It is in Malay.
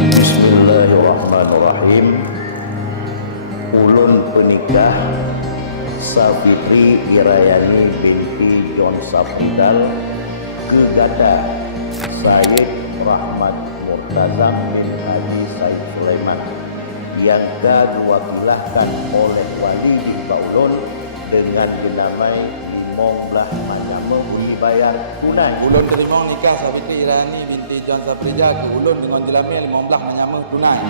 Bismillahirrahmanirrahim. Ulun penikah Safitri Wirayani binti John Sapidal Gegada Sayyid Rahmat Murtazam bin Haji Said Sulaiman yang diwakilkan oleh wali di Baulun dengan dinamai Monglah Manyama bunyi bayar tunai. Ulun terima nikah Safitri Wirayani binti John Sapidal ke ulun dengan dilamil 15 menyama tunai.